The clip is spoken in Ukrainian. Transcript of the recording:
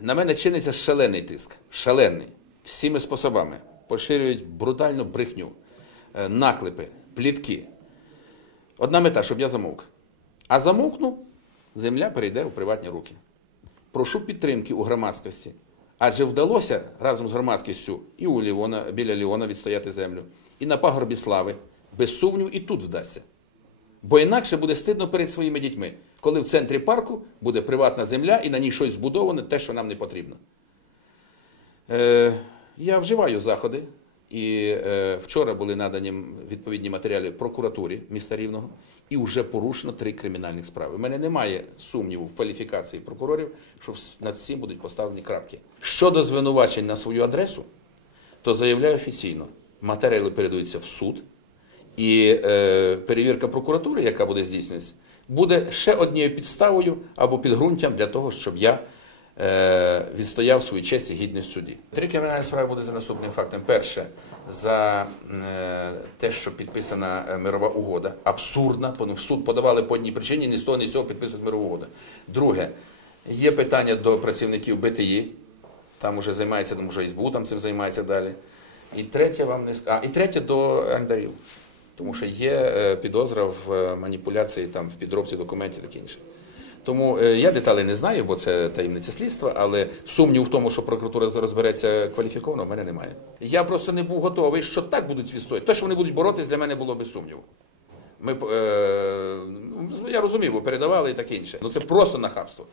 На мене чиниться шалений тиск. Шалений. Всіми способами. Поширюють брутальну брехню, е, наклепи, плітки. Одна мета, щоб я замовк. А замовкну, земля перейде у приватні руки. Прошу підтримки у громадськості. Адже вдалося разом з громадськістю і у Ліона, біля Ліона відстояти землю, і на пагорбі слави. Без сумніву, і тут вдасться. Бо інакше буде стидно перед своїми дітьми, коли в центрі парку буде приватна земля і на ній щось збудоване, те, що нам не потрібно. Е, я вживаю заходи, і е, вчора були надані відповідні матеріали прокуратурі міста Рівного, і вже порушено три кримінальних справи. У мене немає сумніву в кваліфікації прокурорів, що над цим будуть поставлені крапки. Щодо звинувачень на свою адресу, то заявляю офіційно, матеріали передаються в суд, і е, перевірка прокуратури, яка буде здійснюватися, буде ще однією підставою або підґрунтям для того, щоб я е, відстояв свою честь і гідність в суді. Три кримінальні справи буде за наступним фактом. Перше, за е, те, що підписана е, мирова угода, абсурдна, в суд подавали по одній причині, ні з того, ні з цього підписують мирову угоду. Друге, є питання до працівників БТІ, там уже займається, тому що СБУ там цим займається далі. І третє вам не а, і третє до Андарів. Тому що є е, підозра в е, маніпуляції, там, в підробці документів таке інше. Тому е, я деталей не знаю, бо це таємниця слідства, але сумнів в тому, що прокуратура розбереться кваліфіковано, в мене немає. Я просто не був готовий, що так будуть відстояти. Те, що вони будуть боротись, для мене було без сумніву. Ми, е, ну, я розумів, бо передавали і таке інше. Ну це просто нахабство.